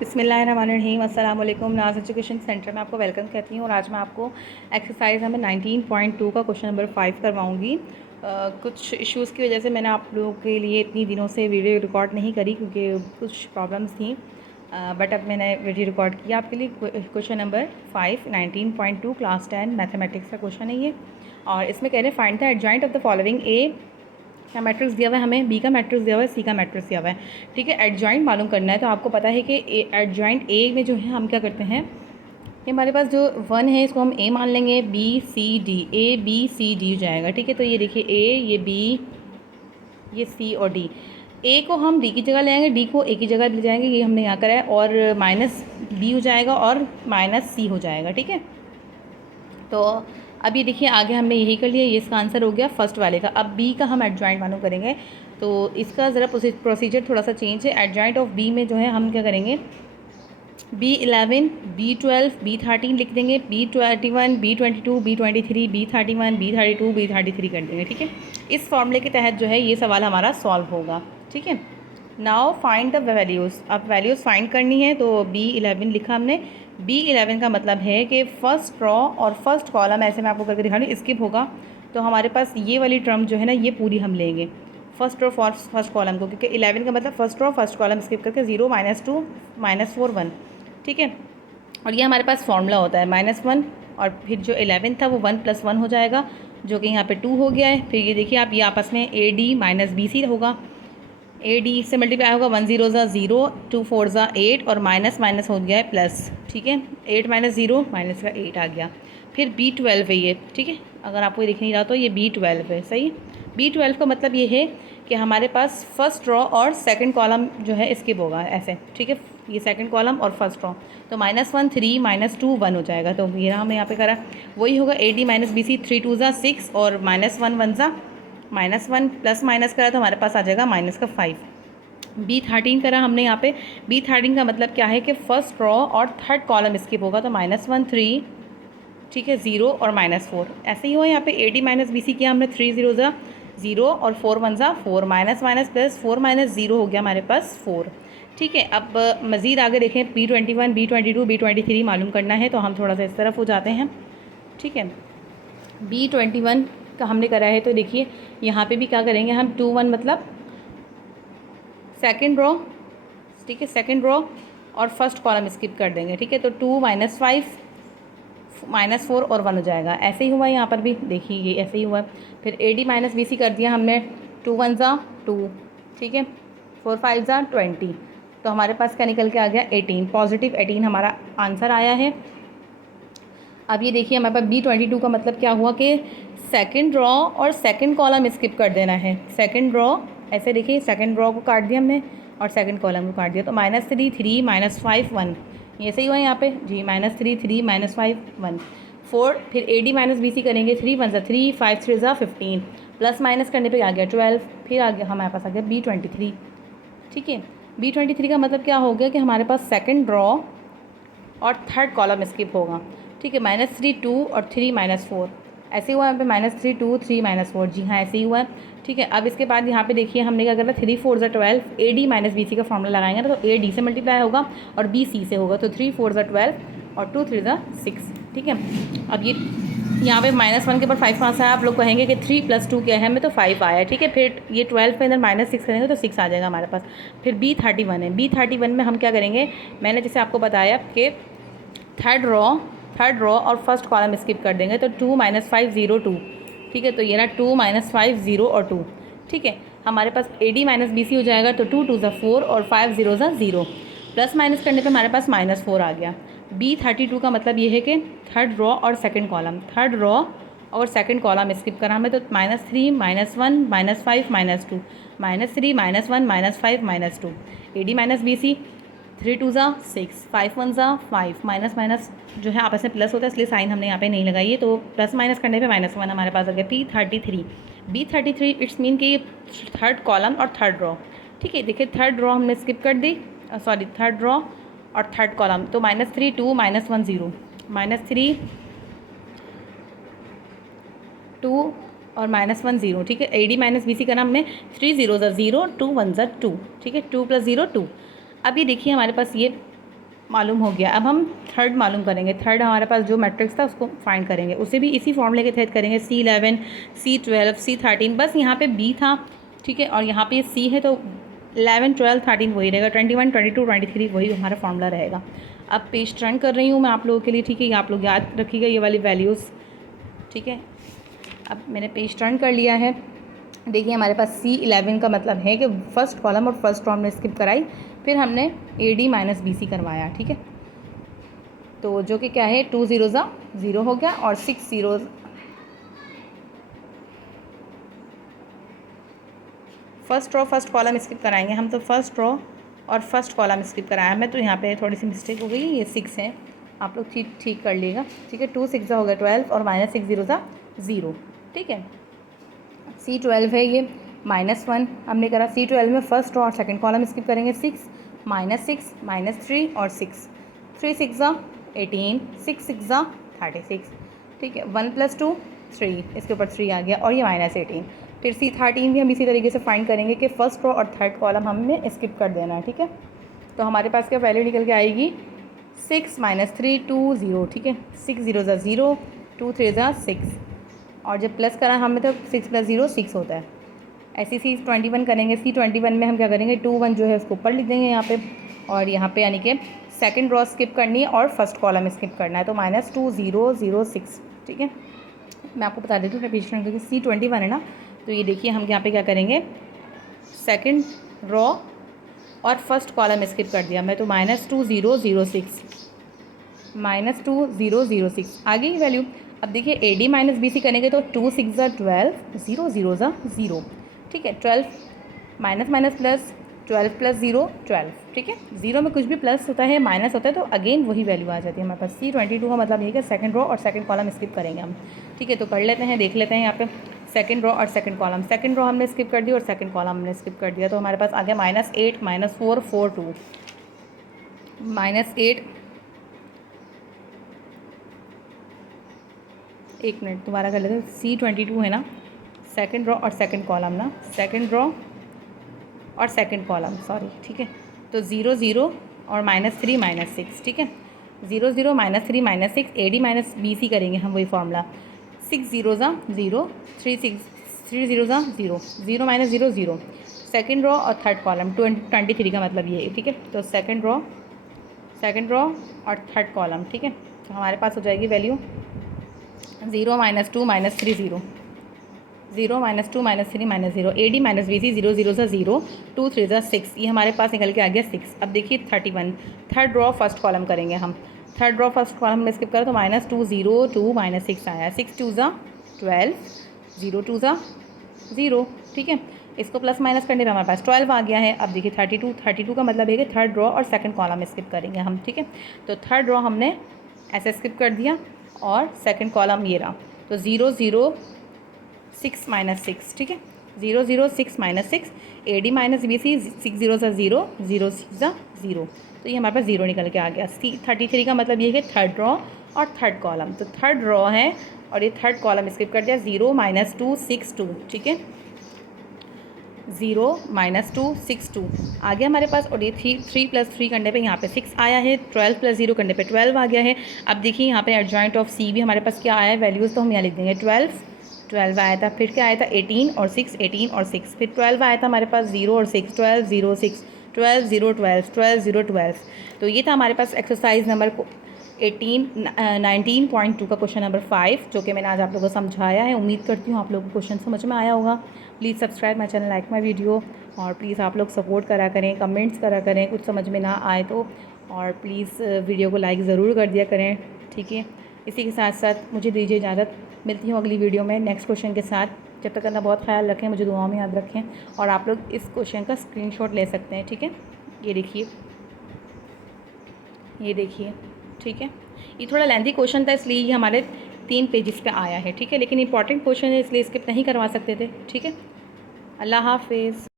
बिस्मिल्लाहिर्रहमानिर्रहीम। अस्सलाम वालेकुम। नाज एजुकेशन सेंटर में आपको वेलकम कहती हूँ और आज मैं आपको एक्सरसाइज नंबर 19.2 का क्वेश्चन नंबर 5 करवाऊँगी। कुछ इश्यूज़ की वजह से मैंने आप लोगों के लिए इतनी दिनों से वीडियो रिकॉर्ड नहीं करी क्योंकि कुछ प्रॉब्लम्स थी, बट अब मैंने वीडियो रिकॉर्ड किया आपके लिए। क्वेश्चन नंबर 5 19.2 क्लास 10 मैथमेटिक्स का क्वेश्चन है ये, और इसमें कह रहे हैं find the adjoint of the following. A का मैट्रिक्स दिया हुआ है हमें, बी का मैट्रिक्स दिया हुआ है, सी का मैट्रिक्स दिया हुआ है। ठीक है, एडजॉइंट मालूम करना है। तो आपको पता है कि एडजॉइंट ए में जो है हम क्या करते हैं, ये हमारे पास जो 1 है इसको हम ए मान लेंगे, B C D, A B C D हो जाएगा। ठीक है, तो ये देखिए ए, ये बी, ये सी और डी। ए को हम डी की जगह ले आएंगे, डी को ए की जगह ले जाएंगे, ये हमने यहाँ करा है, और माइनस बी हो जाएगा और माइनस सी हो जाएगा। ठीक है, तो अब ये देखिए आगे हमने यही कर लिया, ये इसका आंसर हो गया फर्स्ट वाले का। अब बी का हम एडजॉइंट मालूम करेंगे, तो इसका ज़रा प्रोसीजर थोड़ा सा चेंज है। एडजॉइंट ऑफ बी में जो है हम क्या करेंगे, B11 B12 B13 लिख देंगे, B21 B22 B23 B31 B32 B33 कर देंगे। ठीक है, इस फॉर्मूले के तहत जो है ये सवाल हमारा सॉल्व होगा। ठीक है, नाउ फाइंड द वैल्यूज़। अब वैल्यूज़ फाइंड करनी है, तो B11 लिखा हमने। B11 का मतलब है कि फ़र्स्ट रॉ और फर्स्ट कॉलम, ऐसे मैं आपको करके दिखा रही हूँ, स्किप होगा तो हमारे पास ये वाली टर्म जो है ना ये पूरी हम लेंगे, फर्स्ट रो फर्स्ट कॉलम को, क्योंकि 11 का मतलब first row first column skip करके 0 -2 -4 1। ठीक है, और ये हमारे पास फॉर्मूला होता है -1, और फिर जो 11 था वो 1 + 1 हो जाएगा, जो कि यहाँ पे 2 हो गया है। फिर ये देखिए आप, ये आपस में AD - BC होगा, AD से मल्टीप्लाई होगा, 1 0 ज़ा 0, 2 4 ज़ा 8, और माइनस माइनस हो गया है प्लस। ठीक है, 8 - 0 माइनस का 8 आ गया। फिर B12 है ये। ठीक है, अगर आपको दिख नहीं रहा तो ये B12 है। सही, B12 का मतलब ये है कि हमारे पास फर्स्ट रो और सेकंड कॉलम जो है स्किप होगा ऐसे। ठीक है, ये सेकंड कॉलम और फर्स्ट रो, तो -1 3 -2 1 हो जाएगा। तो ये हमने यहाँ पे करा, वही होगा AD - BC, 3 2 ज़ा 6, और -1 1 ज़ा -1, प्लस माइनस करा तो हमारे पास आ जाएगा -5। B13 करा हमने यहाँ पे। B13 का मतलब क्या है कि फर्स्ट रो और थर्ड कॉलम स्किप होगा, तो -1 3, ठीक है, 0 और -4 ऐसे ही हुआ। यहाँ पे AD - BC किया हमने, 3 0 ज़ा 0 और 4 1 ज़ा 4, माइनस माइनस प्लस, 4 - 0 हो गया हमारे पास 4। ठीक है, अब मज़ीद आगे देखें, B21 B22 B23 मालूम करना है, तो हम थोड़ा सा इस तरफ हो जाते हैं। ठीक है, B21 का हमने करा है, तो देखिए यहाँ पे भी क्या करेंगे हम, 2 1 मतलब सेकंड रो। ठीक है, सेकंड रो और फर्स्ट कॉलम स्किप कर देंगे। ठीक है, तो 2 -5 -4 और 1 हो जाएगा। ऐसे ही हुआ यहाँ पर भी, देखिए ये ऐसे ही हुआ। फिर AD - BC कर दिया हमने, 2 1 ज़ा 2, ठीक है, 4 5 ज़ा 20, तो हमारे पास क्या निकल के आ गया, 18, पॉजिटिव 18 हमारा आंसर आया है। अब ये देखिए हमारे पास B22 का मतलब क्या हुआ कि सेकंड रो और सेकंड कॉलम स्किप कर देना है। सेकंड रो ऐसे देखिए, सेकंड रो को काट दिया हमने और सेकंड कॉलम को काट दिया, तो -3 3 -5 1, ये सही हुआ यहाँ पे जी, -3 3 -5 1 4। फिर AD - BC करेंगे, 3 1 ज़ा 3, 5 3 ज़ा 15, प्लस माइनस करने पे आ गया 12, फिर आ गया हमारे पास आ गया B23। ठीक है, B23 का मतलब क्या हो गया कि हमारे पास सेकंड रो और थर्ड कॉलम स्किप होगा। ठीक है, -3 2 और 3 -4 ऐसे हुआ यहाँ पे, -3 2 3 -4, जी हाँ ऐसे ही हुआ। ठीक है, अब इसके बाद यहाँ पे देखिए हमने क्या करना, 3 4 ज़ा 12, AD - BC का फॉर्मूला लगाएंगे ना, तो AD से मल्टीप्लाई होगा और BC से होगा, तो 3 4 ज़ा 12 और 2 3 ज़ा 6। ठीक है, अब ये यहाँ पे -1 के बाद 5 कहाँ से आया, आप लोग कहेंगे कि 3 + 2 क्या है, हमें तो 5 आया। ठीक है, फिर ये 12 के अंदर -6 करेंगे तो 6 आ जाएगा हमारे पास। फिर B31 है, B31 में हम क्या करेंगे, मैंने जैसे आपको बताया कि थर्ड रो और फर्स्ट कॉलम स्किप कर देंगे, तो 2 -5 0 2। ठीक है, तो ये ना 2 -5 0 और 2। ठीक है, हमारे पास AD - BC हो जाएगा, तो 2 2 ज़ा 4 और 5 0 ज़ा 0, प्लस माइनस करने पे हमारे पास -4 आ गया। B32 का मतलब ये है कि थर्ड रो और सेकंड कॉलम, थर्ड रो और सेकंड कॉलम स्किप करा हमें, तो -3 -1 -5 -2, -3 -1 -5 -2, AD - BC 3 2 ज़ा 6, 5 1 ज़ा 5, माइनस माइनस जो है आपस में प्लस होता है, इसलिए साइन हमने यहाँ पे नहीं लगाई है, तो प्लस माइनस करने पे -1 हमारे पास आ गया। B33 इट्स मीन कि थर्ड कॉलम और थर्ड रो। ठीक है, देखिए थर्ड रो हमने स्किप कर दी, सॉरी थर्ड रो और थर्ड कॉलम, तो -3 2 -1 0, -3 2 और -1 0। ठीक है, AD - BC का नाम हमने 3 0 ज़ा 0, 2 1 ज़ा 2। ठीक है, 2 + 0 2। अब ये देखिए हमारे पास ये मालूम हो गया। अब हम थर्ड मालूम करेंगे। थर्ड हमारे पास जो मैट्रिक्स था उसको फाइंड करेंगे, उसे भी इसी फॉर्मूले के तहत करेंगे। C11 C12 C13, बस यहाँ पे B था, ठीक है, और यहाँ पे C है, तो 11 12 13 वही रहेगा, 21 22 23 वही हमारा फॉर्मूला रहेगा। अब पेज टर्न कर रही हूँ मैं आप लोगों के लिए, ठीक है, आप लोग याद रखिएगा ये वाली वैल्यूज़, ठीक है। अब मैंने पेज टर्न कर लिया है। देखिए हमारे पास C11 का मतलब है कि फर्स्ट कॉलम और फर्स्ट रो हमने स्किप कराई, फिर हमने AD माइनस BC करवाया, ठीक है। तो जो कि क्या है, 2 0 0 हो गया और 6 0 first row first column skip कराएंगे हम, तो फर्स्ट रो और फर्स्ट कॉलम स्किप कराया मैं, तो यहाँ पे थोड़ी सी मिस्टेक हो गई, ये 6 है, आप लोग ठीक कर लेगा, ठीक है। 2 6 हो गया 12 और माइनस 6 0 0, ठीक है। C12 है ये -1 हमने करा। C12 में फर्स्ट रो और सेकंड कॉलम स्किप करेंगे। 6 -3 और 6, 3 6 18, 6 6 36, ठीक है। 1 + 2 3, इसके ऊपर 3 आ गया और ये -18। फिर C13 भी हम इसी तरीके से फाइंड करेंगे कि फर्स्ट रो और थर्ड कॉलम हमें स्किप कर देना है, ठीक है। तो हमारे पास क्या वैल्यू निकल के आएगी, 6 -3 2 0, ठीक है। 6 0 0, 2 3 6, और जब प्लस करा हमें तो 6 + 0 6 होता है। ऐसे C21 करेंगे। C21 में हम क्या करेंगे, 2 1 जो है उसको ऊपर लिख देंगे यहाँ पे, और यहाँ पे यानी कि सेकंड रो स्किप करनी है और फर्स्ट कॉलम स्किप करना है, तो -2 0 0 6, ठीक है। मैं आपको बता देती हूँ रिपीटेशन करके, C21 है ना, तो ये देखिए हम यहाँ पे क्या करेंगे, सेकंड रो और फर्स्ट कॉलम स्किप कर दिया मैं, तो -2 0 0 6, -2 0 0 6 आ गई वैल्यू। अब देखिए AD माइनस BC करेंगे तो 2 6 12, 0 0 0, ठीक है। 12 माइनस माइनस प्लस, 12 + 0 12, ठीक है। 0 में कुछ भी प्लस होता है माइनस होता है तो अगेन वही वैल्यू आ जाती है हमारे पास। C22 का मतलब ये कि सेकंड रो और सेकंड कॉलम स्किप करेंगे हम, ठीक है। तो कर लेते हैं, देख लेते हैं यहाँ पे सेकंड रो और सेकंड कॉलम। सेकंड रो हमने स्किप कर दी और सेकंड कॉलम हमने स्किप कर दिया, तो हमारे पास आ गया -8 -4 4 2, -8, एक मिनट दोबारा कर लेते हैं। C22 है ना, सेकंड रो और सेकंड कॉलम ना, सेकंड रो और सेकंड कॉलम, सॉरी, ठीक है। तो 0 0 और -3 -6, ठीक है। 0 0 -3 -6, AD माइनस BC करेंगे हम, वही फार्मूला। 6 0 0, 3 0 0 0, 0 -0 0, सेकंड रो और थर्ड कॉलम 23 का मतलब ये है, ठीक है। तो सेकंड रो और थर्ड कॉलम, ठीक है। तो हमारे पास हो जाएगी वैल्यू 0 -2 -3 0, 0 -2 -3 0, AD माइनस BC 0 0 0, 2 3 6, ये हमारे पास निकल के आ गया 6। अब देखिए 31, थर्ड रो फर्स्ट कॉलम करेंगे हम। थर्ड रो फर्स्ट कॉलम में स्किप करें तो -2 0 2 -6 आया, 6 2 12, 0 2 0, ठीक है। इसको प्लस माइनस करने पर हमारे पास 12 आ गया है। अब देखिए 32 का मतलब है कि थर्ड रो और सेकंड कॉलम स्किप करेंगे हम, ठीक है। तो थर्ड रो हमने ऐसे स्किप कर दिया और सेकंड कॉलम ये रहा, तो 0 0 6 -6, ठीक है। 0 0 6 -6, AD माइनस BC 6 0 0, 0 6 0, तो ये हमारे पास 0 निकल के आ गया। C33 का मतलब ये है कि थर्ड रो और थर्ड कॉलम, तो थर्ड रो है और ये थर्ड कॉलम स्किप कर दिया। 0 -2 6 2, ठीक है। 0 -2 6 2 आ गया हमारे पास, और ये 3 + 3 करने पे यहाँ पे 6 आया है, 12 + 0 करने पे 12 आ गया है। अब देखिए यहाँ पे एडजॉइंट ऑफ C भी हमारे पास क्या आया है, वैल्यूज़ तो हम यहाँ लिख देंगे। 12 आया था, फिर क्या आया था 18 और 6, 18 और 6, फिर 12 आया था हमारे पास 0 और 6, 12 0 6, 12 0 12, 12 0 12। तो ये था हमारे पास एक्सरसाइज नंबर 19.2 का क्वेश्चन नंबर 5, जो कि मैंने आज आप लोगों को समझाया है। उम्मीद करती हूँ आप लोगों को क्वेश्चन समझ में आया होगा। Please subscribe my channel, like my video, और प्लीज़ आप लोग सपोर्ट करा करें, कमेंट्स करा करें कुछ समझ में ना आए तो, और प्लीज़ वीडियो को लाइक ज़रूर कर दिया करें, ठीक है। इसी के साथ साथ मुझे दीजिए इजाज़त, मिलती हूँ अगली वीडियो में नेक्स्ट क्वेश्चन के साथ। जब तक अपना बहुत ख्याल रखें, मुझे दुआओं में याद रखें, और आप लोग इस क्वेश्चन का स्क्रीनशॉट ले सकते हैं, ठीक है। ये देखिए, ठीक है। ये थोड़ा लेंथी क्वेश्चन था, इसलिए ये हमारे 3 पेजेस पे आया है, ठीक है। लेकिन इंपॉर्टेंट क्वेश्चन है, इसलिए स्किप नहीं करवा सकते थे, ठीक है। अल्लाह हाफिज़।